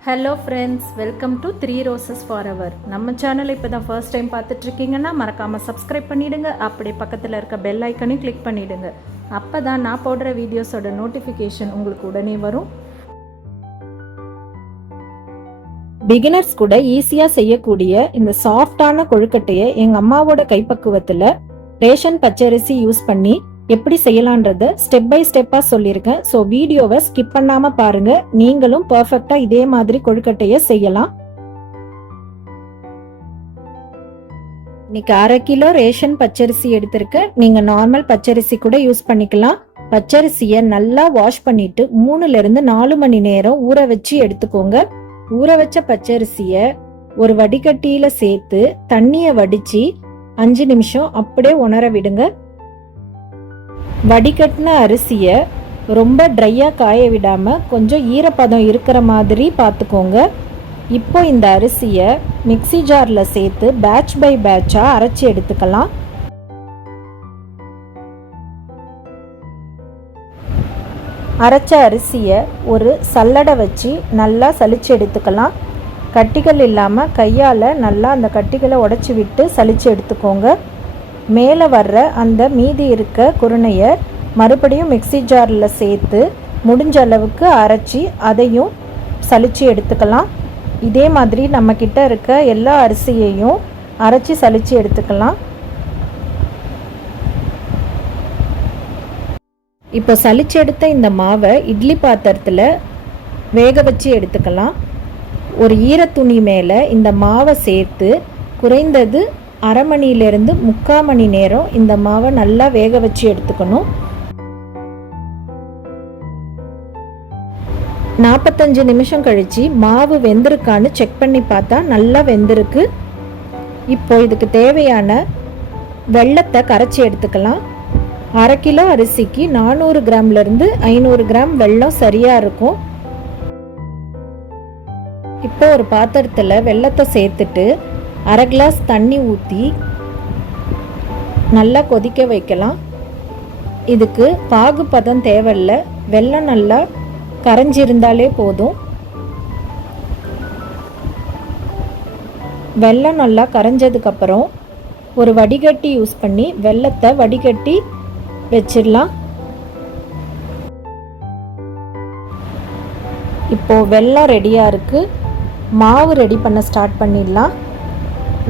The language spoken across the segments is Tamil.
Hello friends welcome to three roses for our நம்ம சேனலை இப்போ தான் ஃபர்ஸ்ட் டைம் பார்த்துட்ருக்கீங்கன்னா மறக்காமல் சப்ஸ்கிரைப் பண்ணிவிடுங்க அப்படியே பக்கத்தில் இருக்க பெல் ஐக்கனையும் கிளிக் பண்ணிவிடுங்க அப்போ தான் நான் போடுற வீடியோஸோட நோட்டிஃபிகேஷன் உங்களுக்கு உடனே வரும். பிகினர்ஸ் கூட ஈஸியாக செய்யக்கூடிய இந்த சாஃப்டான கொழுக்கட்டையை எங்கள் அம்மாவோட கைப்பக்குவத்தில் ரேஷன் பச்சரிசி யூஸ் பண்ணி எப்படி செய்யலான்றத ஸ்டெப் பை ஸ்டெப்பாக சொல்லியிருக்கேன். ஸோ வீடியோவை ஸ்கிப் பண்ணாமல் பாருங்க. நீங்களும் பர்ஃபெக்டாக இதே மாதிரி கொழுக்கட்டையை செய்யலாம். இன்னைக்கு அரை கிலோ ரேஷன் பச்சரிசி எடுத்திருக்கேன். நீங்கள் நார்மல் பச்சரிசி கூட யூஸ் பண்ணிக்கலாம். பச்சரிசியை நல்லா வாஷ் பண்ணிட்டு மூணுல இருந்து நாலு மணி நேரம் ஊற வச்சு எடுத்துக்கோங்க. ஊற வச்ச பச்சரிசியை ஒரு வடிகட்டியில சேர்த்து தண்ணியை வடிச்சு அஞ்சு நிமிஷம் அப்படியே உணர விடுங்க. வடிகட்டின அரிசிய ரொம்ப ட்ரையாக காய விடாம கொஞ்சம் ஈரப்பதம் இருக்கிற மாதிரி பார்த்துக்கோங்க. இப்போ இந்த அரிசிய மிக்ஸி ஜார்ல சேர்த்து பேட்ச் பை பேட்சா அரைச்சி எடுத்துக்கலாம். அரைச்ச அரிசியை ஒரு சல்லடை வச்சு நல்லா சலிச்சு எடுத்துக்கலாம். கட்டிகள் இல்லாமல் கையால் நல்லா அந்த கட்டிகளை உடச்சி விட்டு சலிச்சு எடுத்துக்கோங்க. மேலே வர்ற அந்த மீதி இருக்க குருணையை மறுபடியும் மிக்ஸி ஜாரில் சேர்த்து முடிஞ்ச அளவுக்கு அரைச்சி அதையும் சலிச்சு எடுத்துக்கலாம். இதே மாதிரி நம்மக்கிட்ட இருக்க எல்லா அரிசியையும் அரைச்சி சலிச்சு எடுத்துக்கலாம். இப்போ சலிச்செடுத்த இந்த மாவை இட்லி பாத்திரத்தில் வேக வச்சு எடுத்துக்கலாம். ஒரு ஈரத்துணி மேலே இந்த மாவை சேர்த்து குறைந்தது அரை மணிலேருந்து முக்கால் மணி நேரம் இந்த மாவை நல்லா வேக வச்சு எடுத்துக்கணும். நாற்பத்தஞ்சு நிமிஷம் கழித்து மாவு வெந்திருக்கான்னு செக் பண்ணி பார்த்தா நல்லா வெந்திருக்கு. இப்போ இதுக்கு தேவையான வெள்ளத்தை கரைச்சி எடுத்துக்கலாம். அரை கிலோ அரிசிக்கு நானூறு கிராம்லேருந்து ஐநூறு கிராம் வெள்ளம் சரியாக இருக்கும். இப்போ ஒரு பாத்திரத்தில் வெள்ளத்தை சேர்த்துட்டு அரை கிளாஸ் தண்ணி ஊற்றி நல்லா கொதிக்க வைக்கலாம். இதுக்கு பாகு பதம் தேவையில்ல. வெல்லம் நல்லா கரைஞ்சிருந்தாலே போதும். வெல்லம் நல்லா கரைஞ்சதுக்கப்புறம் ஒரு வடிகட்டி யூஸ் பண்ணி வெள்ளத்தை வடிகட்டி வச்சிடலாம். இப்போது வெள்ளம் ரெடியாக இருக்குது மாவு ரெடி பண்ண ஸ்டார்ட் பண்ணிடலாம்.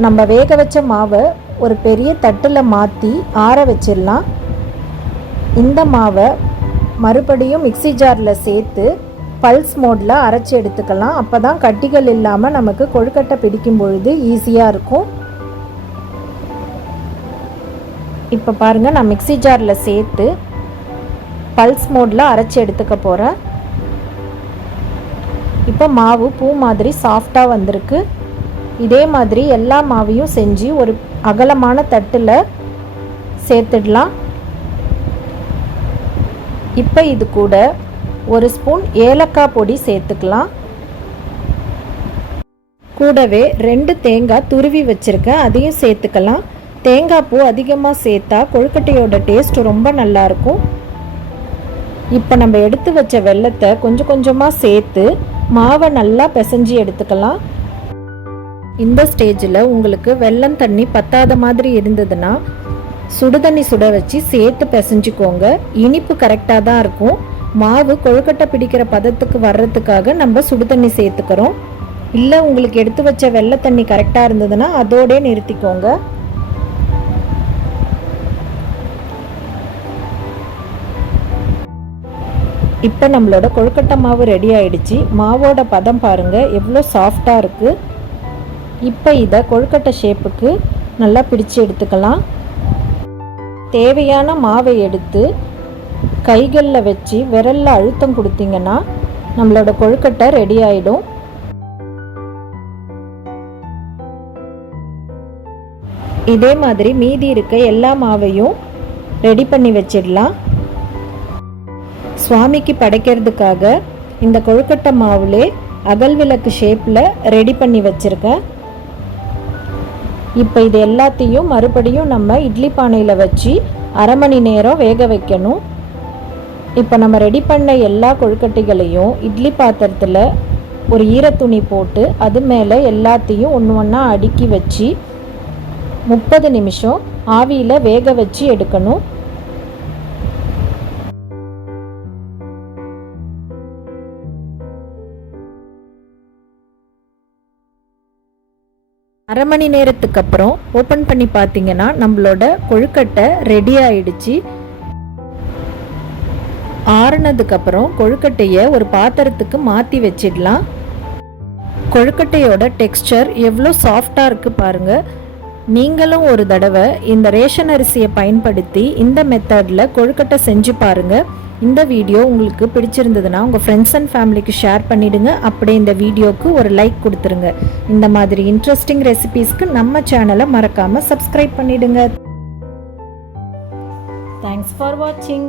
நம்ம வேக வச்ச மாவை ஒரு பெரிய தட்டில் மாற்றி ஆற வச்சிடலாம். இந்த மாவை மறுபடியும் மிக்ஸி ஜாரில் சேர்த்து பல்ஸ் மோடில் அரைச்சி எடுத்துக்கலாம். அப்போ தான் கட்டிகள் இல்லாமல் நமக்கு கொழுக்கட்டை பிடிக்கும் பொழுது ஈஸியாக இருக்கும். இப்போ பாருங்கள் நான் மிக்ஸி ஜாரில் சேர்த்து பல்ஸ் மோடில் அரைச்சி எடுத்துக்க போகிறேன் இப்போ மாவு பூ மாதிரி சாஃப்டாக வந்திருக்கு. இதே மாதிரி எல்லா மாவையும் செஞ்சு ஒரு அகலமான தட்டில் சேர்த்துடலாம். இப்போ இது கூட ஒரு ஸ்பூன் ஏலக்காய் பொடி சேர்த்துக்கலாம். கூடவே ரெண்டு தேங்காய் துருவி வச்சுருக்கேன் அதையும் சேர்த்துக்கலாம். தேங்காய் பூ அதிகமாக சேர்த்தா கொழுக்கட்டையோட டேஸ்ட் ரொம்ப நல்லாயிருக்கும் இப்போ நம்ம எடுத்து வச்ச வெள்ளத்தை கொஞ்சம் கொஞ்சமாக சேர்த்து மாவை நல்லா பிசைஞ்சு எடுத்துக்கலாம். இந்த ஸ்டேஜில் உங்களுக்கு வெள்ளம் தண்ணி பத்தாத மாதிரி இருந்ததுன்னா சுடுதண்ணி சுட வச்சு சேர்த்து பிசைஞ்சுக்கோங்க. இனிப்பு கரெக்டாக தான் இருக்கும். மாவு கொழுக்கட்டை பிடிக்கிற பதத்துக்கு வர்றதுக்காக நம்ம சுடுதண்ணி சேர்த்துக்கிறோம். இல்லை உங்களுக்கு எடுத்து வச்ச வெள்ளை தண்ணி கரெக்டாக இருந்ததுன்னா அதோடே நிறுத்திக்கோங்க. இப்போ நம்மளோட கொழுக்கட்டை மாவு ரெடி ஆயிடுச்சு. மாவோட பதம் பாருங்கள் எவ்வளோ சாஃப்டாக இருக்குது இப்போ இதை கொழுக்கட்டை ஷேப்புக்கு நல்லா பிடிச்சு எடுத்துக்கலாம். தேவையான மாவை எடுத்து கைகளில் வச்சு விரலில் அழுத்தம் கொடுத்தீங்கன்னா நம்மளோட கொழுக்கட்டை ரெடி ஆகிடும் இதே மாதிரி மீதி இருக்க எல்லா மாவையும் ரெடி பண்ணி வச்சிடலாம். சுவாமிக்கு படைக்கிறதுக்காக இந்த கொழுக்கட்டை மாவுலே அகல் விளக்கு ஷேப்பில் ரெடி பண்ணி வச்சுருக்கேன். இப்போ இது எல்லாத்தையும் மறுபடியும் நம்ம இட்லி பானையில் வச்சு அரை மணி நேரம் வேக வைக்கணும். இப்போ நம்ம ரெடி பண்ண எல்லா கொழுக்கட்டைகளையும் இட்லி பாத்திரத்தில் ஒரு ஈரத்துணி போட்டு அது மேலே எல்லாத்தையும் ஒன்று ஒன்றா அடுக்கி வச்சு முப்பது நிமிஷம் ஆவியில் வேக வச்சு எடுக்கணும். அரை மணி நேரத்துக்கு அப்புறம் ஓப்பன் பண்ணி பார்த்தீங்கன்னா நம்மளோட கொழுக்கட்டை ரெடி ஆயிடுச்சு. ஆறுனதுக்கப்புறம் கொழுக்கட்டையை ஒரு பாத்திரத்துக்கு மாற்றி வச்சிடலாம். கொழுக்கட்டையோட டெக்ஸ்சர் எவ்வளோ சாஃப்டாக இருக்குது பாருங்கள் நீங்களும் ஒரு தடவை இந்த ரேஷன் அரிசியை பயன்படுத்தி இந்த மெத்தடில் கொழுக்கட்டை செஞ்சு பாருங்கள் இந்த வீடியோ உங்களுக்கு பிடிச்சிருந்ததுன்னா உங்கள் ஃப்ரெண்ட்ஸ் அண்ட் ஃபேமிலிக்கு ஷேர் பண்ணிவிடுங்க அப்படியே இந்த வீடியோவுக்கு ஒரு லைக் கொடுத்துருங்க. இந்த மாதிரி இன்ட்ரெஸ்டிங் ரெசிபீஸ்க்கு நம்ம சேனலை மறக்காமல் சப்ஸ்கிரைப் பண்ணிவிடுங்க தேங்க்ஸ் ஃபார் வாட்சிங்